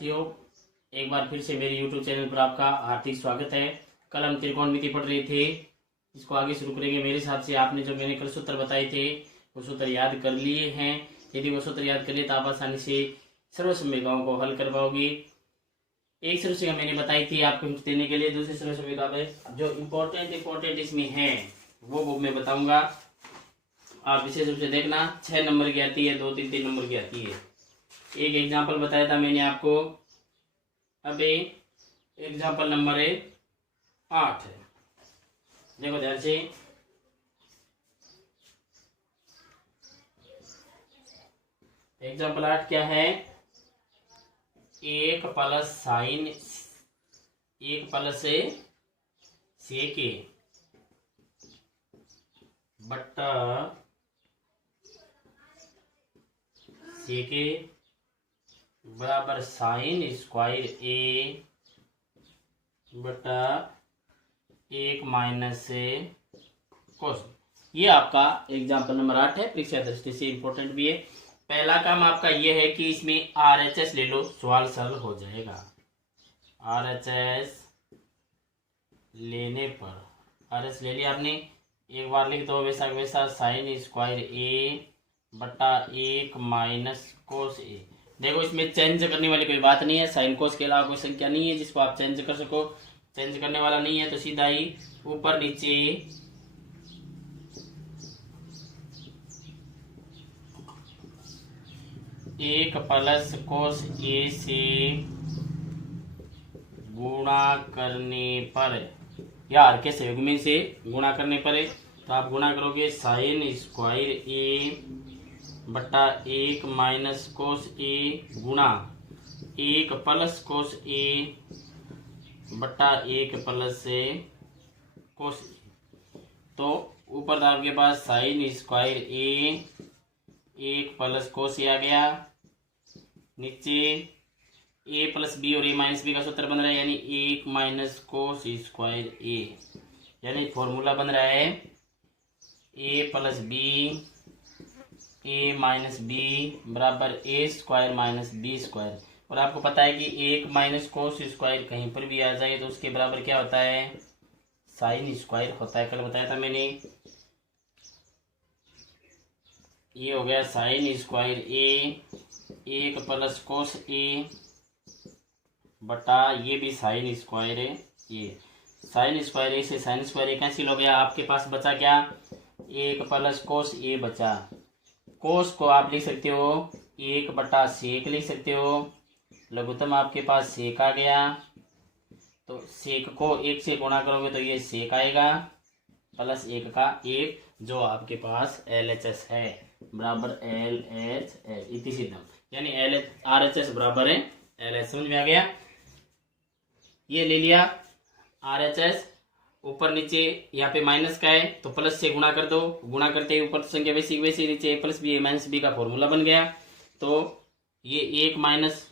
साथियों, एक बार फिर से मेरे YouTube चैनल पर आपका हार्दिक स्वागत है। कल हम त्रिकोणमिति पढ़ रहे थे, इसको आगे शुरू करेंगे। मेरे हिसाब से आपने जो मैंने कल सूत्र बताए थे वो सूत्र याद कर लिए हैं। यदि वो सूत्र याद कर लिए तो आप आसानी से सर्वसम्यिकाओं को हल कर पाओगे। एक सर्वसम्यिका मैंने बताई थी आपको हिंट देने के लिए। दूसरी सर्वसम्यिका में जो इम्पोर्टेंट इसमें है वो मैं बताऊंगा। आप विशेष रूप से देखना। 6 नंबर की आती है, 2 3 नंबर की आती है। एक एग्जाम्पल बताया था मैंने आपको। अब एग्जाम्पल नंबर 8 है, देखो ध्यान से। एग्जाम्पल 8 क्या है? 1 प्लस साइन 1 प्लस सेक बट्टा सेक बराबर साइन स्क्वायर ए बटा 1 माइनस कोस। ये आपका एग्जाम्पल नंबर 8 है, परीक्षा दृष्टि से इंपॉर्टेंट भी है। पहला काम आपका ये है कि इसमें RHS ले लो, सवाल सरल हो जाएगा। RHS लेने पर RHS ले लिया आपने, एक बार लिख दो वैसा वैसा साइन स्क्वायर ए बटा 1 माइनस कोस ए। देखो इसमें चेंज करने वाली कोई बात नहीं है, साइन कोस के अलावा कोई संख्या नहीं है जिसको आप चेंज कर सको। चेंज करने वाला नहीं है तो सीधा ही ऊपर नीचे 1 प्लस कोस ए से गुणा करने पर या हर के संयुग्मी से गुणा करने पर, तो आप गुणा करोगे साइन स्क्वायर ए बटा 1 माइनस कोस ए गुणा 1 प्लस कोस ए बटा 1 प्लस कोस ए। तो ऊपर आपके पास साइन स्क्वायर ए 1 प्लस कोस ए आ गया, नीचे ए प्लस बी और ए माइनस बी का सूत्र बन रहा है, यानी 1 माइनस कोस स्क्वायर ए, यानी फॉर्मूला बन रहा है ए प्लस बी ए माइनस बी बराबर ए स्क्वायर माइनस बी स्क्वायर। और आपको पता है कि 1 माइनस कोस स्क्वायर कहीं पर भी आ जाए तो उसके बराबर क्या होता है? साइन स्क्वायर होता है। कल बताया था मैंने। ये हो गया साइन स्क्वायर ए 1 प्लस कोस ए बटा ये भी साइन स्क्वायर है। ये साइन स्क्वायर ए से साइन स्क्वायर ए कैंसिल हो गया। आपके पास बचा क्या? 1 प्लस कोस ए बचा। कोस को आप लिख सकते हो 1 बटा सेक लिख सकते हो। लघुत्तम आपके पास सेक आ गया, तो सेक को 1 से गुणा करोगे तो ये सेक आएगा प्लस 1 का 1, जो आपके पास LHS है बराबर LHS इति सिद्धम, यानी RHS बराबर है LHS। समझ में आ गया? ये ले लिया RHS। ऊपर नीचे यहाँ पे माइनस का है तो प्लस से गुणा कर दो, गुणा करते ही ऊपर संख्या वैसी वैसी नीचे ए प्लस बी ए माइनस बी का फॉर्मूला बन गया। तो ये 1 माइनस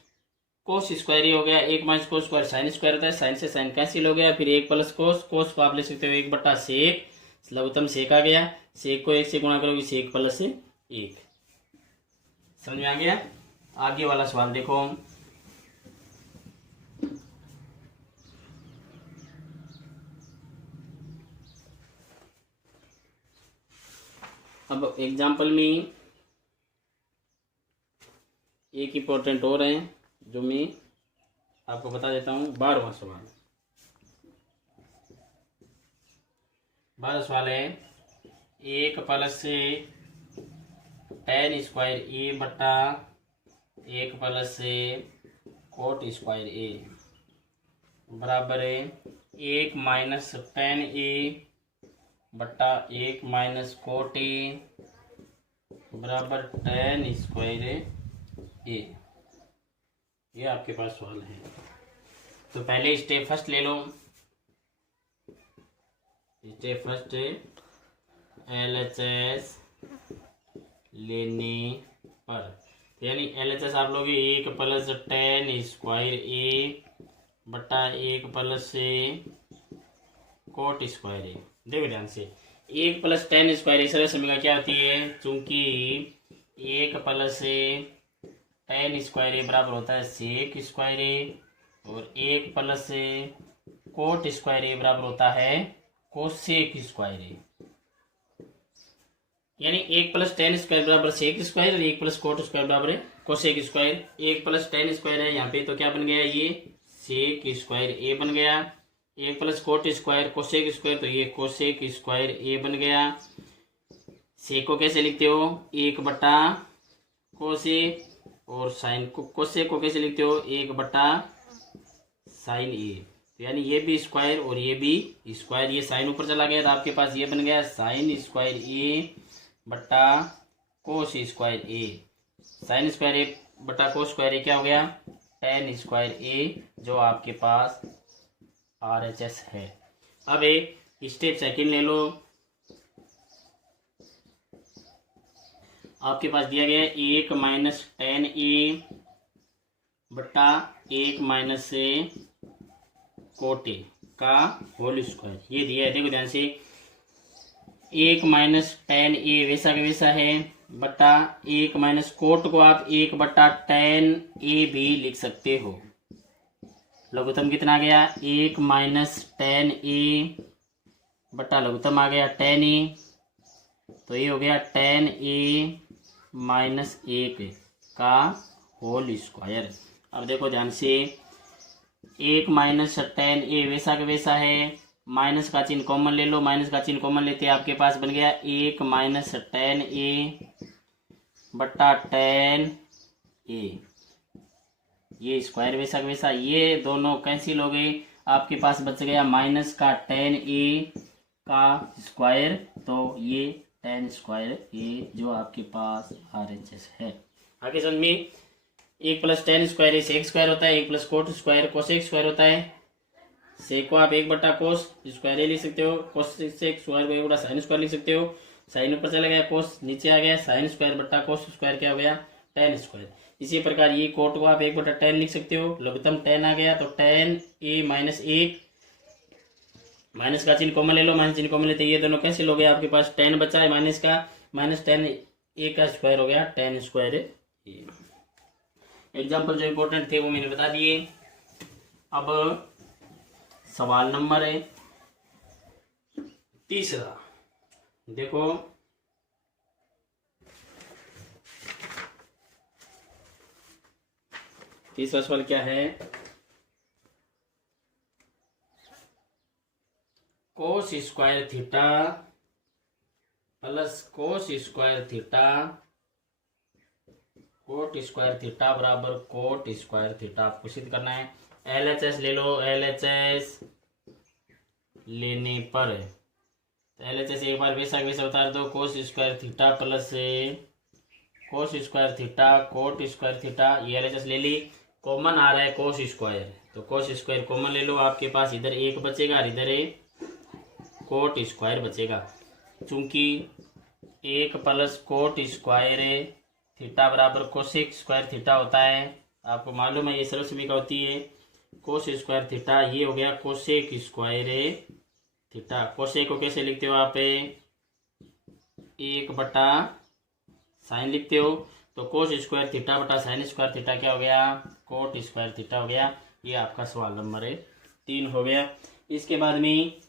कोस स्क्वायर ही हो गया, 1 minus cos square sine square होता है, साइन से साइन कैंसिल हो गया, फिर 1 प्लस कोस, कोस को आप ले सकते हो 1 बटा सेक, लघुत्तम सेक आ गया। सेक को 1 से गुणा करोगे सेक प्लस 1। समझ में आ गया? आगे वाला सवाल देखो। अब एग्जाम्पल में एक इम्पोर्टेंट और है जो मैं आपको बता देता हूँ। 12वां सवाल। 12वां सवाल है 1 प्लस tan स्क्वायर ए बटा 1 प्लस कोट स्क्वायर ए बराबर है 1 माइनस tan ए बटा 1 माइनस कोट ए बराबर tan स्क्वायर ए। ये आपके पास सवाल है। तो पहले स्टेप फर्स्ट ले लो। स्टेप फर्स्ट LHS लेने पर, यानी LHS आप लोगे 1 प्लस tan स्क्वायर ए बटा 1 प्लस कोट स्क्वायर ए। देखो ध्यान से, 1 प्लस tan स्क्वायर ए सर्वसम्यिका क्या होती है? चूंकि 1 प्लस टेन स्क्वायर ए बराबर होता है सेक स्क्वायर ए, और 1 प्लस कोट स्क्वायर ए बराबर होता है कोसेक स्क्वायर ए। यानी 1 प्लस टेन स्क्वायर बराबर सेक स्क्वायर और 1 प्लस कोट स्क्वायर बराबर cosec square. 1 plus ten square है यहाँ पे, तो क्या बन गया ये सेक स्क्वायर ए बन गया। 1 plus coat square cosec square, तो ये कोसेक स्क्वायर ए बन गया। सेक को कैसे लिखते हो 1 बटा कोसेक, और साइन को कोसेक को कैसे लिखते हो 1 बटा साइन ए। यानी ये भी स्क्वायर और ये भी स्क्वायर, ये साइन ऊपर चला गया तो आपके पास ये बन गया साइन स्क्वायर ए बटा कोस स्क्वायर ए। साइन स्क्वायर ए बटा कोस स्क्वायर ए क्या हो गया टेन स्क्वायर ए, जो आपके पास RHS है। अब एक स्टेप सेकंड ले लो। आपके पास दिया गया है 1 माइनस टेन ए बटा 1 माइनस से कोट ए का होल स्क्वायर, ये दिया है। देखो ध्यान से 1 माइनस टेन ए वैसा का वैसा है बटा 1 माइनस कोट को आप 1 बटा टेन ए भी लिख सकते हो। लघुत्तम कितना आ गया 1 माइनस टेन ए बटा लघुत्तम आ गया टेन ए, तो ये हो गया टेन ए माइनस 1 का होल स्क्वायर। अब देखो ध्यान से 1 माइनस टेन ए वैसा का वैसा है, माइनस का चिन्ह कॉमन ले लो। माइनस का चिन्ह कॉमन लेते आपके पास बन गया 1 माइनस टेन ए बटा टेन ए, ये स्क्वायर वैसा का वैसा, ये दोनों कैंसिल हो गए। आपके पास बच गया माइनस का टेन ए का स्क्वायर, तो ये टेन स्क्वायर ए जो आपके पास RHS है। आगे समझ में 1 प्लस टेन स्क्वायर ए सेक स्क्वायर होता है, 1 plus coat square cosec square होता है। सेक को आप 1 बटा कोस स्क्वायर ए लिख सकते हो, कोसेक स्क्वायर को 1 बटा साइन स्क्वायर लिख सकते हो। साइन ऊपर चला गया कोस नीचे आ गया, साइन स्क्वायर बटा कोस स्क्वायर क्या हो गया टेन स्क्वायर। इसी प्रकार ये कोट को आप 1 बटा टेन लिख सकते हो, लघुत्तम टेन आ गया तो टेन ए माइनस 1, माइनस का चिन्ह कॉमन ले लो। माइनस चिन्ह कॉमन लेते ये दोनों कैंसिल हो गया, आपके पास टेन बचा है माइनस का, माइनस टेन ए का स्क्वायर हो गया टेन स्क्वायर ए। एग्जाम्पल जो इम्पोर्टेंट थे वो मैंने बता दिए। अब सवाल नंबर है तीसरा, देखो तीसरा सवाल क्या है, कोस square theta plus cos square theta coat square theta बराबर कोट स्क्वायर थीटा आपको सिद्ध करना है। LHS ले लो, LHS लेने पर तो LHS एक बार वैसा वैसा उतार दो, कोस square theta plus cos square theta coat square theta, ये LHS ले ली। कॉमन आ रहा है कोस स्क्वायर, तो कोस स्क्वायर कॉमन ले लो, आपके पास इधर 1 बचेगा और इधर कोट स्क्वायर बचेगा। चूंकि 1 प्लस कोट स्क्वायर थीटा बराबर कोसेक स्क्वायर थीटा होता है, आपको मालूम है ये सर्वसमीका होती है कोस स्क्वायर थीटा, ये हो गया कोसेक स्क्वायर थीटा। कोसेक को कैसे लिखते हो आप 1 बटा साइन लिखते हो, तो कोस स्क्वायर थीटा बटा साइन स्क्वायर थीटा क्या हो गया कोट स्क्वायर थीटा हो गया। ये आपका सवाल नंबर 3 हो गया। इसके बाद में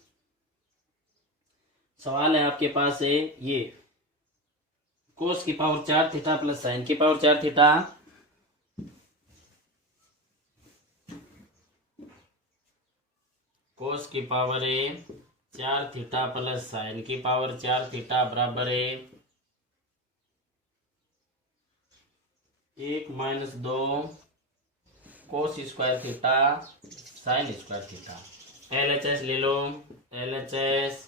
सवाल है आपके पास है ये कोस की पावर 4 थीटा प्लस साइन की पावर 4 थीटा, कोस की पावर 4 थीटा प्लस साइन की पावर 4 थीटा बराबर 1 माइनस 2 कोस square theta sine square theta. LHS ले लो, LHS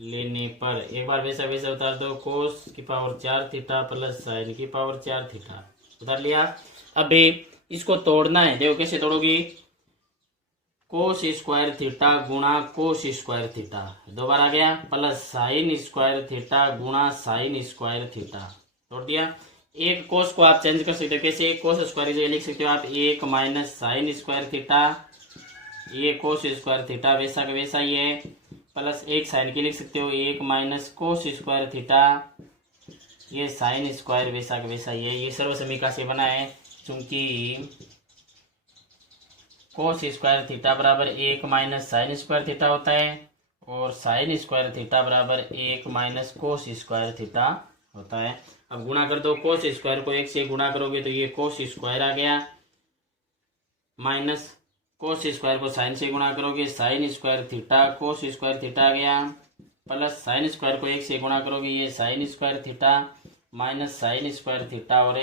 लेने पर एक बार वैसा वैसा उतार दो, कोस की पावर 4 थीटा प्लस साइन की पावर 4 थीटा उतार लिया। अब इसको तोड़ना है, देखो कैसे तोड़ोगी, कोस स्क्वायर थीटा गुणा कोस स्क्वायर थीटा 2 बार आ गया, प्लस साइन स्क्वायर थीटा गुणा साइन स्क्वायर थीटा, तोड़ दिया। एक कोस को आप चेंज कर सकते हो, कैसे कोस स्क्वायर जगह लिख सकते हो आप 1 माइनस साइन स्क्वायर थीटा, ये कोस स्क्वायर थीटा वैसा का वैसा ही है, प्लस एक साइन की लिख सकते हो 1 माइनस कोस स्क्वायर थीटा ये साइन स्क्वायर वैसा का वैसा ही है, ये सर्व समीकरण से बना है। चूंकि कोस स्क्वायर थीटा बराबर 1 माइनस साइन स्क्वायर थीटा होता है और साइन स्क्वायर थीटा बराबर 1 माइनस कोस स्क्वायर थीटा होता है। अब गुणा कर दो, कोस स्क्वायर को 1 से गुणा करोगे तो ये कोस स्क्वायर आ गया, माइनस कोस स्क्वायर को साइन से गुणा करोगे sine square theta cos square theta आ गया, प्लस साइन स्क्वायर को 1 से गुणा करोगे ये sine square theta minus sine square theta और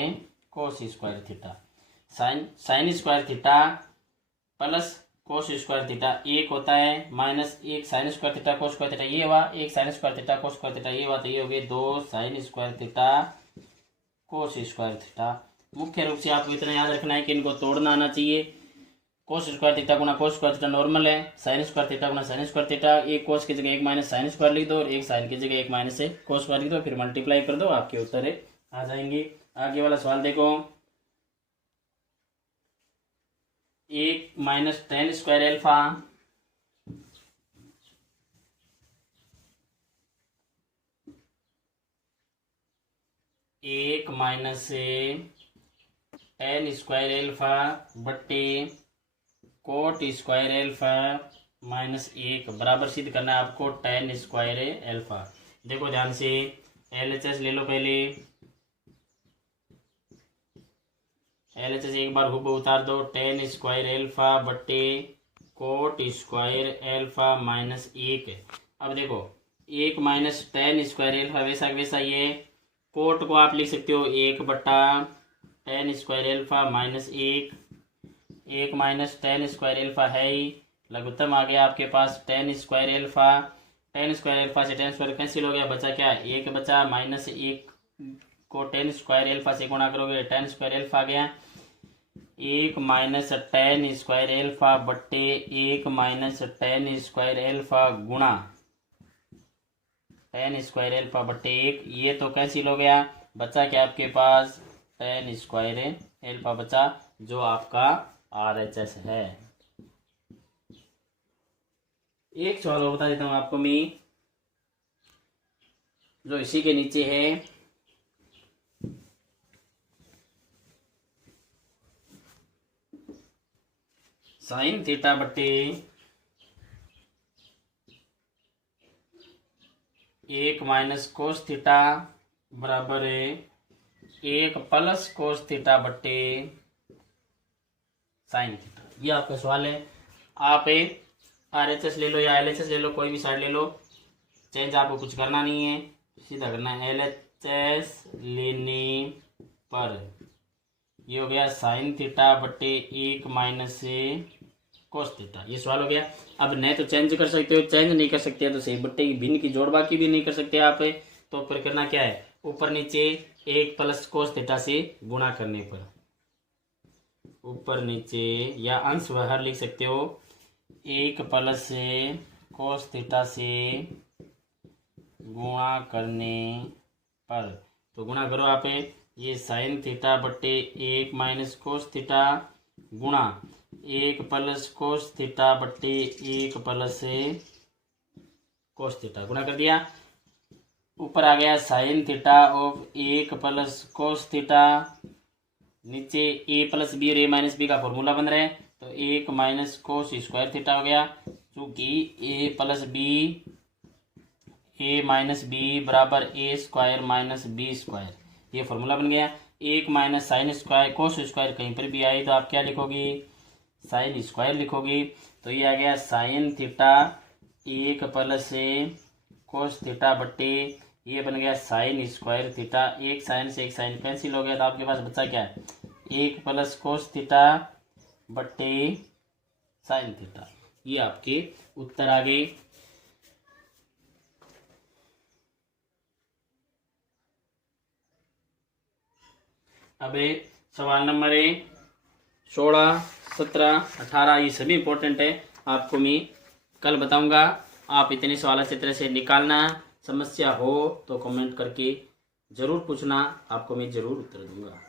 cos square theta. Sine square theta plus cos square theta 1 होता है, minus 1 sine square theta cos square theta ये हुआ, 1 sine square theta cos square theta ये हुआ, तो ये हो गए 2 sine square theta cos square theta. मुख्य रूप से आपको इतना याद रखना है कि इनको तोड़ना आना चाहिए। कोस स्क्वायर थीटा गुना कोस स्क्वायर थीटा नॉर्मल है, साइन स्क्वायर थीटा गुना साइन स्क्वायर थीटा, एक कोस की जगह 1 माइनस साइन स्क्वायर लिख दो और एक साइन की जगह 1 माइनस कोस स्क्वायर लिख दो, फिर मल्टीप्लाई कर दो, आपके उत्तर आ जाएंगे। आगे वाला सवाल देखो, 1 माइनस टेन स्क्वायर एल्फा एक माइनस टेन स्क्वायर एल्फा बट्टे कोट स्क्वायर एल्फा माइनस 1 बराबर सिद्ध करना है आपको टेन स्क्वायर एल्फा। देखो ध्यान से, LHS ले लो पहले, LHS एक बार हुब उतार दो, टेन स्क्वायर एल्फा बट्टे कोट स्क्वायर एल्फा माइनस 1। अब देखो 1 माइनस टेन स्क्वायर एल्फा वैसा वैसा ये कोट को आप लिख सकते हो 1 बट्टा tan square alpha minus 1 minus tan square alpha है ही, लघुत्तम आ गया आपके पास tan square alpha, tan square alpha से टेन स्क्वायर कैंसिल हो गया, बचा क्या 1 बचा, माइनस 1 को टेन स्क्वायर एल्फा से गुणा करोगे टेन स्क्वायर एल्फा आ गया, 1 माइनस टेन स्क्वायर एल्फा बट्टे 1 माइनस टेन स्क्वायर एल्फा गुणा टेन स्क्वायर एल्फा बट्टे 1, ये तो कैंसिल हो गया, बचा क्या आपके पास टेन स्क्वायर एल्फा बचा, जो आपका RHS है। एक सवाल और बता देता हूं आपको मैं, जो इसी के नीचे है, साइन थीटा बट्टे 1 माइनस कोस थीटा बराबर 1 प्लस कोस थीटा बट्टे साइन थीटा। ये आपका सवाल है। आप RHS ले लो या LHS ले लो, कोई भी साइड ले लो, चेंज आपको कुछ करना नहीं है, सीधा करना है। LHS लेने पर ये हो गया साइन थीटा बट्टे 1 माइनस कोस थीटा, ये सवाल हो गया। अब नहीं तो चेंज कर सकते हो, चेंज नहीं कर सकते तो सही बट्टे की भिन्न की जोड़ बाकी भी नहीं कर सकते आप, तो फिर करना क्या है, ऊपर नीचे 1 प्लस कोस थीटा से गुणा करने पर, ऊपर नीचे या अंश बाहर लिख सकते हो, 1 प्लस कोस थीटा से गुणा करने पर, तो गुणा करो आप, ये साइन थीटा बट्टे 1 माइनस कोस थीटा गुणा 1 प्लस कोस थीटा बट्टे 1 प्लस कोस थीटा, गुणा कर दिया, ऊपर आ गया sine theta of 1 plus cos theta, नीचे a प्लस बी और a माइनस बी का फॉर्मूला बन रहा है, तो 1 माइनस कोस स्क्वायर थीटा हो गया, चूंकि a plus B a minus B बराबर a square minus B square, ये फॉर्मूला बन गया। 1 minus sine square cos square कहीं पर भी आई तो आप क्या लिखोगी, साइन स्क्वायर लिखोगी, तो ये आ गया sine theta 1 plus cos theta बट्टे, ये बन गया साइन स्क्वायर थीटा, एक साइन से एक साइन कैंसिल हो गया, तो आपके पास बचा क्या है 1 प्लस कोस थीटा बट्टे साइन थीटा, ये आपके उत्तर आ गए। अब सवाल नंबर 16, 17, 18 ये सभी इंपॉर्टेंट है, आपको मैं कल बताऊंगा। आप इतने सवाल अच्छी तरह से निकालना, समस्या हो तो कमेंट करके ज़रूर पूछना, आपको मैं ज़रूर उत्तर दूंगा।